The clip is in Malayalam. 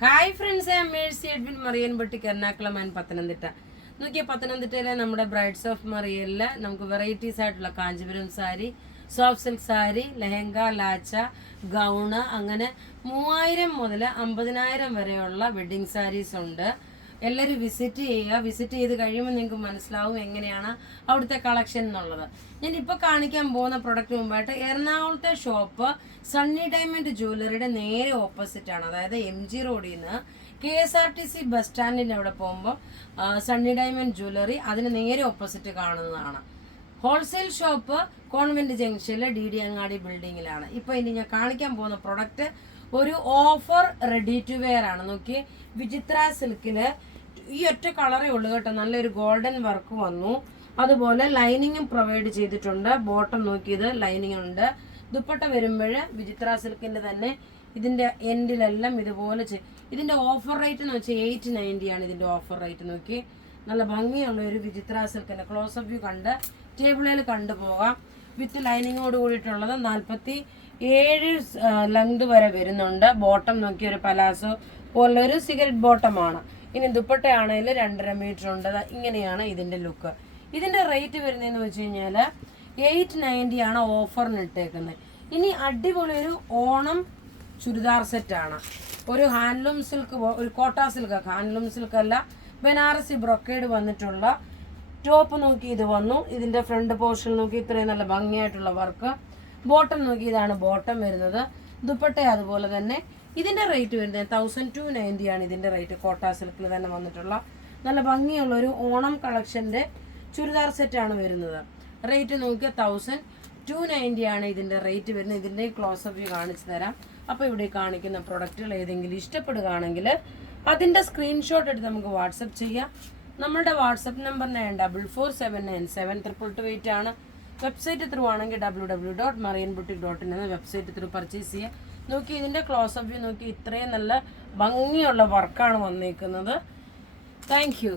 Hi friends, I am Mercy Edwin Marian boutique Ernakulam and Pathanamthitta. നോക്കിയ പത്തനംതിട്ടയിലെ നമ്മുടെ ബ്രൈഡ്സ് ഓഫ് മറിയലില് നമുക്ക് വെറൈറ്റീസ് ആയിട്ടുള്ള Kanchipuram sari, soft silk sari, lehenga, lacha, gown, അങ്ങനെ 3000 മുതൽ 50,000 വരെയുള്ള വെഡ്ഡിങ് സാരീസ് ഉണ്ട്. എല്ലാവരും വിസിറ്റ് ചെയ്യുക. വിസിറ്റ് ചെയ്ത് കഴിയുമ്പോൾ നിങ്ങൾക്ക് മനസ്സിലാവും എങ്ങനെയാണ് അവിടുത്തെ കളക്ഷൻ എന്നുള്ളത്. ഞാൻ ഇപ്പോൾ കാണിക്കാൻ പോകുന്ന പ്രൊഡക്റ്റ് മുമ്പായിട്ട് എറണാകുളത്തെ ഷോപ്പ് സണ്ണി ഡയമണ്ട് ജ്വല്ലറിയുടെ നേരെ ഓപ്പോസിറ്റ് ആണ്. അതായത് MG റോഡിൽ നിന്ന് KSRTC ബസ് സ്റ്റാൻഡിൻ്റെ അവിടെ പോകുമ്പോൾ സണ്ണി ഡയമണ്ട് ജ്വല്ലറി അതിന് നേരെ ഓപ്പോസിറ്റ് കാണുന്നതാണ്. ഹോൾസെയിൽ ഷോപ്പ് കോൺവെന്റ് ജംഗ്ഷനിലെ DD അങ്ങാടി ബിൽഡിങ്ങിലാണ്. ഇപ്പോൾ ഇനി ഞാൻ കാണിക്കാൻ പോകുന്ന പ്രൊഡക്റ്റ് ഒരു ഓഫർ റെഡി ടു വെയർ ആണ്. നോക്കി, വിചിത്ര സിൽക്കില് ഈ ഒറ്റ കളറേ ഉള്ളൂ കേട്ടോ. നല്ലൊരു ഗോൾഡൻ വർക്ക് വന്നു. അതുപോലെ ലൈനിങ്ങും പ്രൊവൈഡ് ചെയ്തിട്ടുണ്ട്. ബോട്ടം നോക്കിയത് ലൈനിങ് ഉണ്ട്. ദുപ്പട്ട വരുമ്പോൾ വിചിത്ര സിൽക്കിന്റെ തന്നെ ഇതിന്റെ എൻഡിലെല്ലാം ഇതുപോലെ ഇതിന്റെ ഓഫർ റേറ്റ് എന്ന് വെച്ചാൽ 890 ആണ് ഇതിന്റെ ഓഫർ റേറ്റ്. നോക്കി, നല്ല ഭംഗിയുള്ള ഒരു വിചിത്ര സിൽക്കിന്റെ ക്ലോസപ്പ് വ്യൂ കണ്ട് ടേബിളിൽ കണ്ടുപോകാം. വിത്ത് ലൈനിങ്ങോട് കൂടിയിട്ടുള്ളത് 47 ലെങ്ത് വരെ വരുന്നുണ്ട്. ബോട്ടം നോക്കി ഒരു പലാസോ പോലൊരു സിഗരറ്റ് ബോട്ടമാണ്. ഇനി ദുപ്പട്ടയാണെങ്കിൽ 2.5 മീറ്റർ ഉണ്ട്. ഇങ്ങനെയാണ് ഇതിന്റെ ലുക്ക്. ഇതിന്റെ റേറ്റ് വരുന്നതെന്ന് വെച്ച് കഴിഞ്ഞാൽ 890 ആണ് ഓഫറിന് ഇട്ടേക്കുന്നത്. ഇനി അടിപൊളി ഒരു ഓണം ചുരിദാർ സെറ്റാണ്. ഒരു ഹാൻഡ്ലൂം സിൽക്ക്, ഒരു കോട്ട സിൽക്ക്, ഹാൻഡ്ലൂം സിൽക്ക് അല്ല, ബനാറസി ബ്രൊക്കേഡ് വന്നിട്ടുള്ള ടോപ്പ് നോക്കി ഇത് വന്നു. ഇതിന്റെ ഫ്രണ്ട് പോർഷൻ നോക്കി ഇത്രയും നല്ല ഭംഗിയായിട്ടുള്ള വർക്ക്. ബോട്ടം നോക്കി ഇതാണ് ബോട്ടം വരുന്നത്. ദുപ്പട്ട അതുപോലെ തന്നെ. ഇതിന്റെ റേറ്റ് വരുന്നത് 1290 ആണ് ഇതിന്റെ റേറ്റ്. കോട്ട സിൽക്കിൽ തന്നെ വന്നിട്ടുള്ള നല്ല ഭംഗിയുള്ള ഒരു ഓണം കളക്ഷന്റെ ചുരിദാർ സെറ്റാണ് വരുന്നത്. റേറ്റ് നോക്കിയാൽ 1290 ആണ് ഇതിന്റെ റേറ്റ് വരുന്നത്. ഇതിന്റെ ക്ലോസപ്പ് വ്യൂ കാണിച്ചു തരാം. അപ്പോൾ ഇവിടെ കാണിക്കുന്ന പ്രൊഡക്റ്റുകൾ ഏതെങ്കിലും ഇഷ്ടപ്പെടുകയാണെങ്കിൽ അതിന്റെ സ്ക്രീൻഷോട്ട് എടുത്ത് നമുക്ക് വാട്സപ്പ് ചെയ്യാം. നമ്മളുടെ വാട്സപ്പ് നമ്പർ 9447972228 ആണ്. വെബ്സൈറ്റ് ത്രൂ ആണെങ്കിൽ www.marianboutique.in എന്ന വെബ്സൈറ്റ് ത്രൂ പർച്ചേസ് ചെയ്യുക. നോക്കി, ഇതിന്റെ ക്ലോസപ്പ് വ്യൂ നോക്കി, ഇത്രയും നല്ല ഭംഗിയുള്ള വർക്കാണ് വന്നേക്കുന്നത്. Thank you.